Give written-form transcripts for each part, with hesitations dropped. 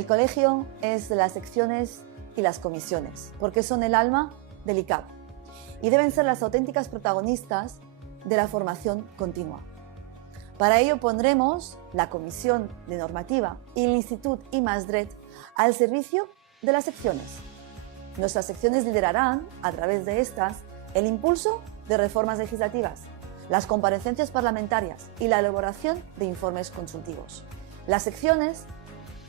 El colegio es de las secciones y las comisiones, porque son el alma del ICAP y deben ser las auténticas protagonistas de la formación continua. Para ello pondremos la Comisión de Normativa y el Institut I+D al servicio de las secciones. Nuestras secciones liderarán, a través de estas, el impulso de reformas legislativas, las comparecencias parlamentarias y la elaboración de informes consultivos. Las secciones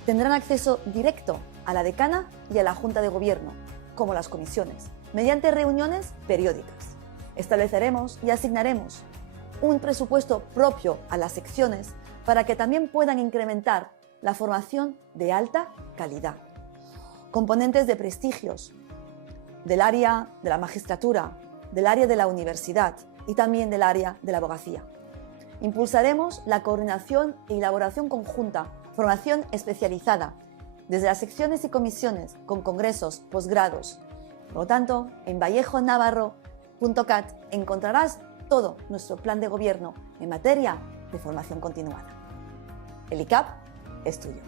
tendrán acceso directo a la decana y a la Junta de Gobierno, como las comisiones, mediante reuniones periódicas. Estableceremos y asignaremos un presupuesto propio a las secciones para que también puedan incrementar la formación de alta calidad. Componentes de prestigios del área de la magistratura, del área de la universidad y también del área de la abogacía. Impulsaremos la coordinación e elaboración conjunta, formación especializada, desde las secciones y comisiones, con congresos, posgrados. Por lo tanto, en vallejonavarro.cat encontrarás todo nuestro plan de gobierno en materia de formación continuada. El ICAP es tuyo.